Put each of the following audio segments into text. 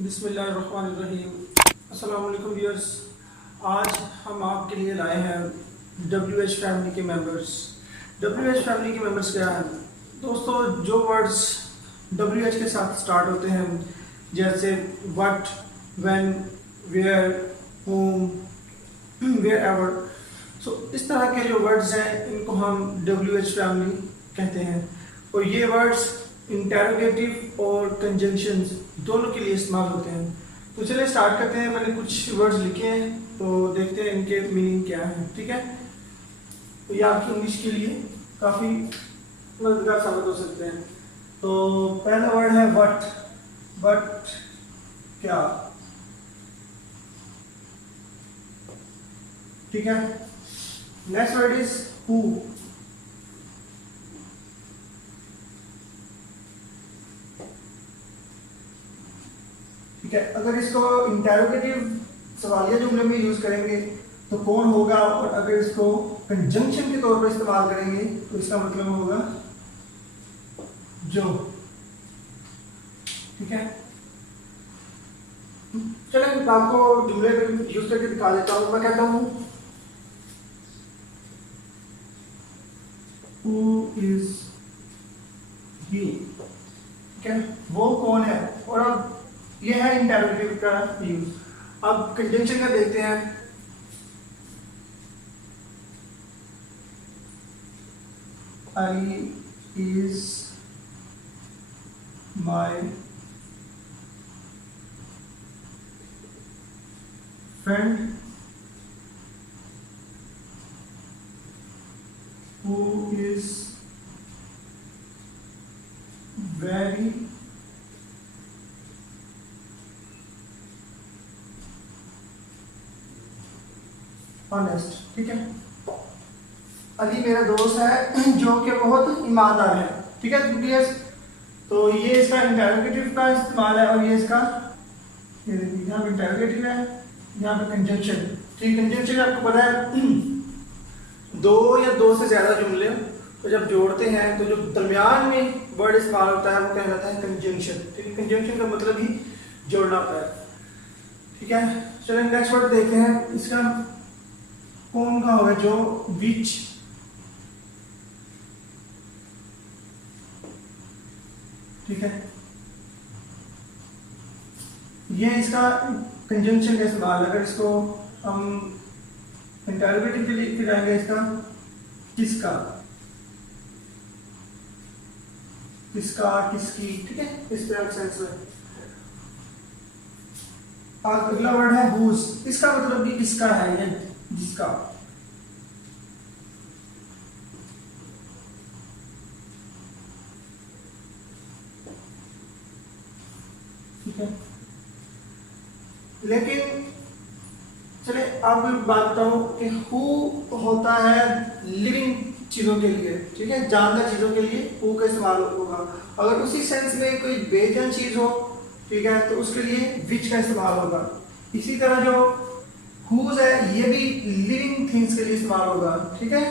बिस्मिल्लाहिर्रहमानिर्रहीम। अस्सलाम वालेकुम व्यूअर्स। आज हम आपके लिए लाए हैं WH फैमिली के मेंबर्स। WH फैमिली के मेंबर्स क्या हैं दोस्तों? जो वर्ड्स WH के साथ स्टार्ट होते हैं जैसे what, when, where, whom, wherever, सो इस तरह के जो वर्ड्स हैं इनको हम WH फैमिली कहते हैं। और ये वर्ड्स इंटेरोगेटिव और कंजंक्शंस दोनों के लिए इस्तेमाल होते हैं। तो चलिए स्टार्ट करते हैं। मैंने कुछ वर्ड्स लिखे हैं तो देखते हैं इनके मीनिंग क्या है। ठीक है, तो ये आपकी इंग्लिश के लिए काफ़ी मददगार साबित हो सकते हैं। तो पहला वर्ड है व्हाट। व्हाट क्या, ठीक है। Next word is who. ठीक है, अगर इसको इंटेरोगेटिव सवालिया जुमले में यूज करेंगे तो कौन होगा, और अगर इसको कंजंक्शन के तौर पर इस्तेमाल करेंगे तो इसका मतलब होगा जो। ठीक है, चलिए मैं आपको जुमले यूज करके दिखा देता हूं। मैं कहता हूं हु इज ही। ठीक है, वो कौन है। और अब ये है इंटेरोगेटिव का यूज। अब कंजंक्शन का देखते हैं। I is my friend who is very honest. ठीक है, अली मेरा दोस्त है जो कि बहुत ईमानदार है। ठीक है, तो ये इसका इंटेरोगेटिव का इस्तेमाल है और ये इसका, ये देखिए यहाँ पे इंटेरोगेटिव है, यहाँ पे कंजंक्शन। ठीक, कंजंक्शन आपको पता है दो या दो से ज्यादा जुमले तो जब जोड़ते हैं तो जो दरमियान में वर्ड इस्तेमाल होता है वो क्या कहलाता है, कंजंक्शन। ठीक है, कंजंक्शन का मतलब ही जोड़ना होता है। ठीक है, चलिए नेक्स्ट वर्ड देखते हैं। इसका कौन का होगा, जो विच। ठीक है, ये इसका कंजंक्शन का इस्तेमाल। अगर इसको हम इंटेरोगेटिव के लिए जाएंगे, इसका किसका, किसका, किसकी। ठीक है, इस तरह सेंस में। अगला वर्ड है हुज। इसका मतलब कि किसका है या जिसका। ठीक है, लेकिन चले अब बात बताऊं कि हु होता है लिविंग चीजों के लिए। ठीक है, जानदार चीजों के लिए हु का इस्तेमाल होगा। अगर उसी सेंस में कोई बेजान चीज हो, ठीक है, तो उसके लिए विच का इस्तेमाल होगा। इसी तरह जो हुज है ये भी लिविंग थिंग्स के लिए इस्तेमाल होगा। ठीक है,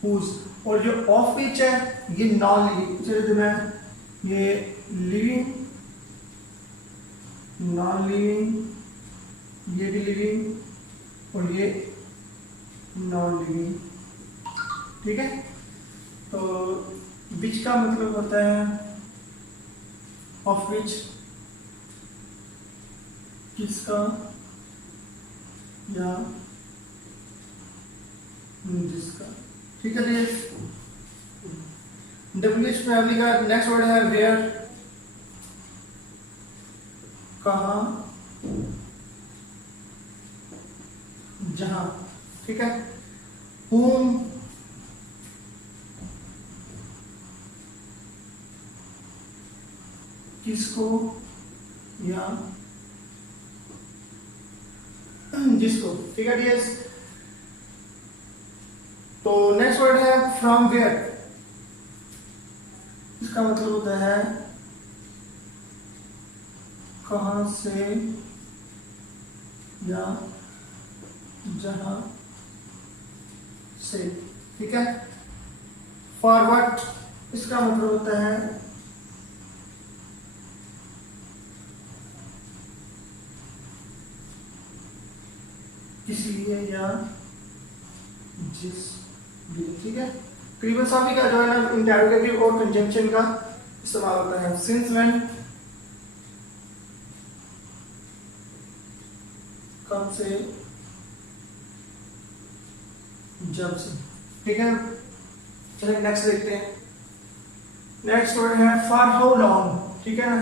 हुज। और जो ऑफ विच है ये नॉन लिविंग। चलिए तो मैं ये लिविंग, नॉन लिविंग, ये भी लिविंग और ये नॉन लिविंग। ठीक है, तो विच का मतलब होता है ऑफ विच, किसका या जिसका। ठीक है, WH फैमिली का नेक्स्ट वर्ड है वेयर। कहाँ, जहां। ठीक है, whom, किसको या जिसको। ठीक है डियर्स, तो नेक्स्ट वर्ड है फ्रॉम वेयर। इसका मतलब होता है कहां से या जहां से। ठीक है, फॉरवर्ड इसका मतलब होता है किस लिए या जिस लिए, ठीक है। करीबन सभी का जो है ना इंटेरोगेटिव और कंजंक्शन का इस्तेमाल होता है। सिंस व्हेन, कब से, जब से, ठीक है। चलिए नेक्स्ट देखते हैं। नेक्स्ट वर्ड है फॉर हाउ लॉन्ग, ठीक है ना।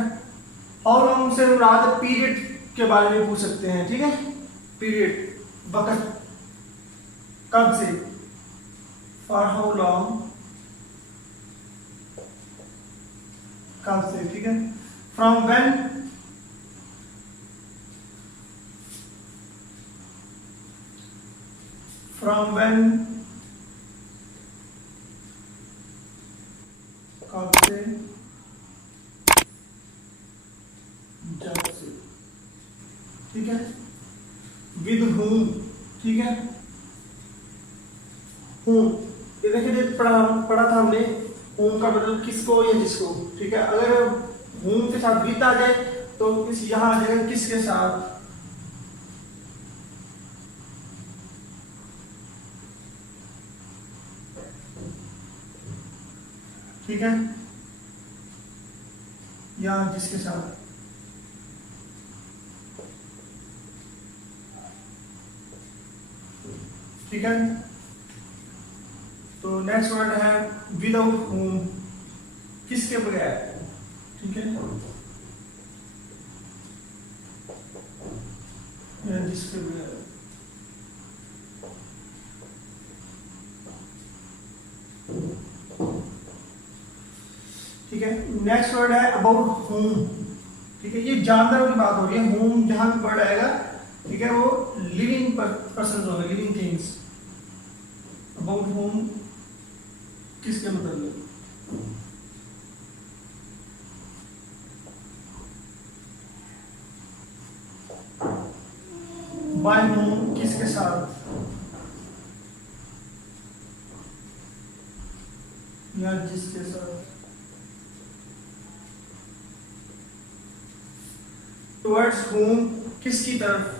हाउ लॉन्ग से मुराद पीरियड के बारे में पूछ सकते हैं, ठीक है। पीरियड, वक्त, कब से। फॉर हाउ लॉन्ग, कब से, ठीक है। फ्रॉम व्हेन, फ्रॉम व्हेन, कब से, जब से, ठीक है। विद whom, ठीक है। whom, ये देखिए पढ़ा था हमने, whom का मतलब किसको या जिसको, ठीक है। अगर whom के साथ with आ जाए तो इस यहाँ आ जाएगा किसके साथ, ठीक है, या जिसके साथ, ठीक है। तो नेक्स्ट वर्ड है विदाउट whom, किसके बगैर, ठीक है, या जिसके बगैर, ठीक है। नेक्स्ट वर्ड है अबाउट whom, ठीक है। ये जानदारों की बात हो रही है। whom जहां भी वर्ड आएगा, ठीक है, वो लिविंग पर्सन होगा, लिविंग थिंग्स। अबाउट whom किसके मतलब, बाय whom किसके साथ, या जिसके साथ। टुवर्ड्स whom किसकी तरफ,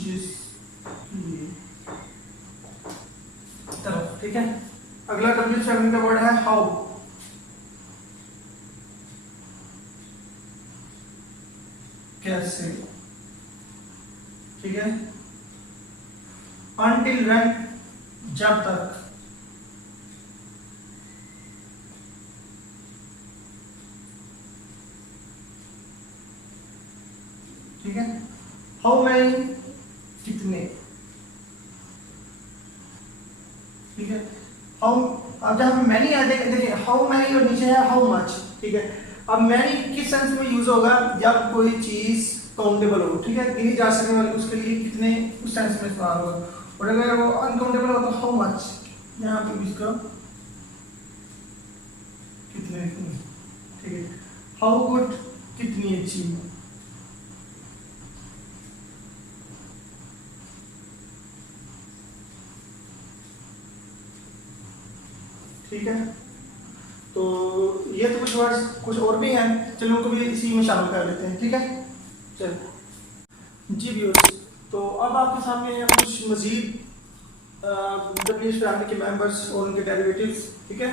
जिस लिए तरफ, ठीक है। अगला डब्ल्यू फैमिली का वर्ड है हाउ, कैसे, ठीक है। अनटिल व्हेन, जब तक, ठीक है। हाउ मैनी, कितने, ठीक है। हाउ, अब जहां मैनी आ जाएगा, देखिए हाउ मैनी और नीचे है हाउ मच, ठीक है। अब मैनी किस सेंस में यूज होगा, जब कोई चीज काउंटेबल हो, ठीक है, गिनी जा सकने वाली, उसके लिए कितने, उस सेंस में इस्तेमाल होगा। और अगर वो अनकाउंटेबल हो तो हाउ मच, यहाँ पे इसका कितने, ठीक है। हाउ गुड, कितनी अच्छी, ठीक है। तो ये तो कुछ वर्ड्स, कुछ और भी हैं, चलो उनको भी इसी में शामिल कर लेते हैं, ठीक है। चलो जी व्यूअर्स, तो अब आपके सामने है कुछ मजीद डब्ल्यूएच फैमिली के मेंबर्स और उनके डेरिवेटिव्स, ठीक है।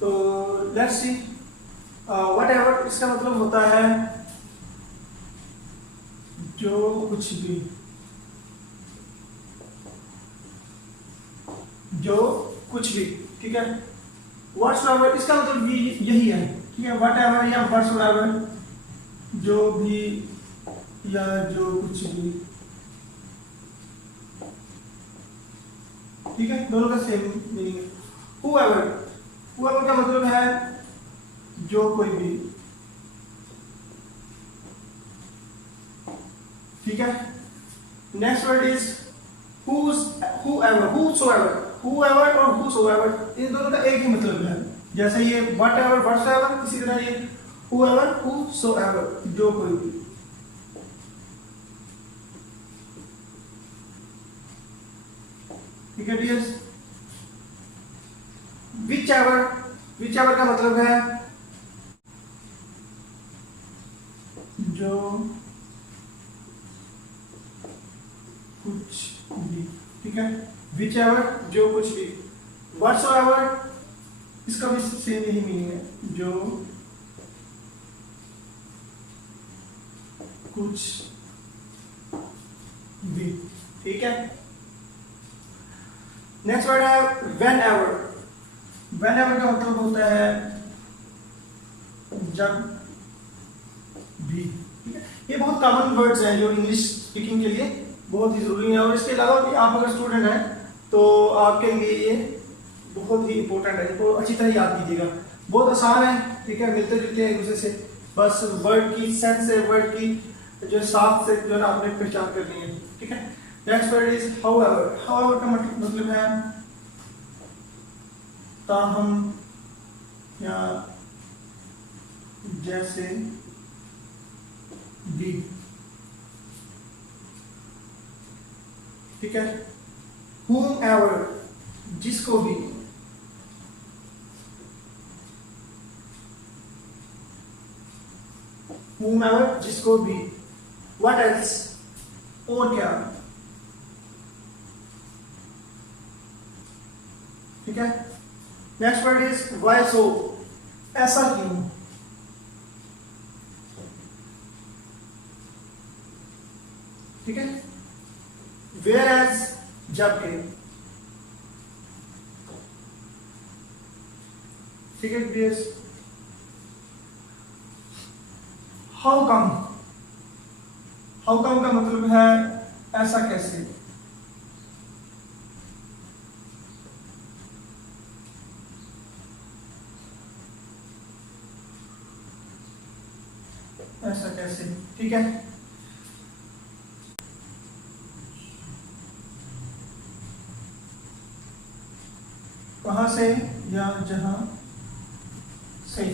तो लेट्स सी व्हाट एवर, इसका मतलब होता है जो कुछ भी, जो कुछ भी, ठीक है। व्हाट्सएवर इसका मतलब भी यही है, ठीक है। व्हाट एवर या व्हाट्सएवर, जो भी या जो कुछ भी, ठीक है, दोनों का सेम मीनिंग है। whoever, whoever का मतलब है जो कोई भी, ठीक है। Next word is whoever, whoever और whosoever, इन दोनों का एक ही मतलब है। जैसे ये whatever, whatsoever, इसी तरह ये whoever, whosoever, जो कोई भी, ठीक है डियर्स। whichever, विच एवर का मतलब है जो कुछ भी, ठीक है। विच एवर जो कुछ भी, व्हाट्सएवर इसका भी सेम यही मीनिंग है, जो कुछ भी, ठीक है। नेक्स्ट वर्ड है व्हेन एवर। व्हेन एवर का मतलब होता है जब भी, ठीक है। ये बहुत कॉमन वर्ड्स हैं जो इंग्लिश स्पीकिंग के लिए बहुत ही जरूरी है, और इसके अलावा भी आप अगर स्टूडेंट हैं तो आपके लिए ये बहुत ही इंपॉर्टेंट है, इनको अच्छी तरह याद कीजिएगा। बहुत आसान है, ठीक है, मिलते जुलते हैं एक दूसरे से, बस वर्ड की सेंस से, वर्ड की जो साथ से जो है आपने पहचान करनी है, ठीक है। Next word is however. However का मतलब है ताहम या जैसे भी, ठीक है। whomever जिसको भी, whomever जिसको भी, what else और क्या, ठीक है। Next word is why so, ऐसा क्यों, ठीक है। whereas जबकि, ठीक है। whereas how come, how come का मतलब है ऐसा कैसे, ऐसा कैसे, ठीक है। कहां से या जहां से,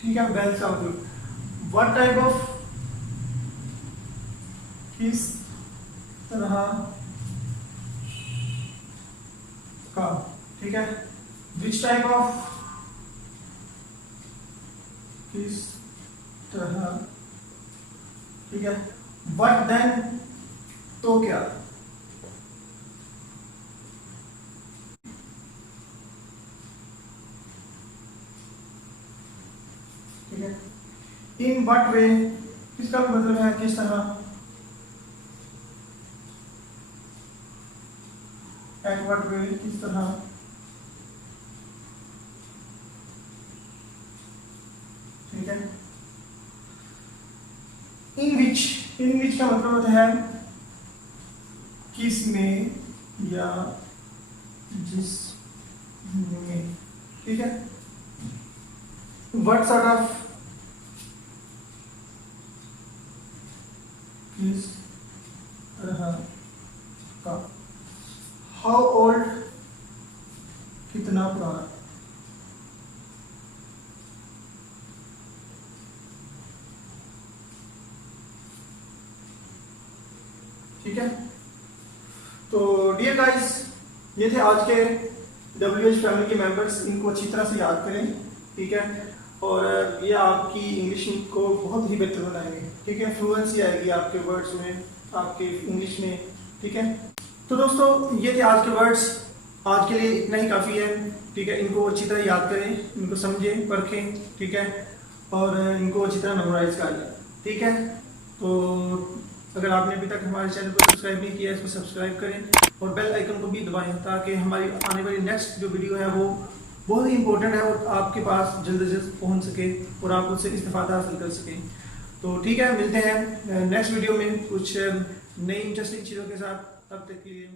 ठीक है। वेल का मतलब व्हाट टाइप ऑफ, किस तरह का, ठीक है। विच टाइप ऑफ, किस तरह, ठीक है। व्हाट देन तो क्या, ठीक है। इन व्हाट वे इसका मतलब है किस तरह, एट व्हाट वे किस तरह, ठीक है। इन विच का मतलब होता है किस में या जिस में, ठीक है। व्हाट सॉर्ट ऑफ, किस तरह का। हाउ ओल्ड कितना पुराना, ठीक है। तो डियर गाइस, ये थे आज के WH फैमिली के मेंबर्स, इनको अच्छी तरह से याद करें, ठीक है। और ये आपकी इंग्लिश को बहुत ही बेहतर बनाएंगे, ठीक है। फ्लुएंसी आएगी आपके वर्ड्स में, आपके इंग्लिश में, ठीक है। तो दोस्तों ये थे आज के वर्ड्स, आज के लिए इतना ही काफ़ी है, ठीक है। इनको अच्छी तरह याद करें, इनको समझें, परखें, ठीक है, और इनको अच्छी तरह मेमोराइज कर लें, ठीक है। तो अगर आपने अभी तक हमारे चैनल को सब्सक्राइब नहीं किया है, इसको सब्सक्राइब करें और बेल आइकन को भी दबाएं, ताकि हमारी आने वाली नेक्स्ट जो वीडियो है वो बहुत ही इंपॉर्टेंट है और आपके पास जल्द से जल्द पहुंच सके और आप उससे इस्तेफादा हासिल कर सकें। तो ठीक है, मिलते हैं नेक्स्ट वीडियो में कुछ नई इंटरेस्टिंग चीज़ों के साथ, तब तक के लिए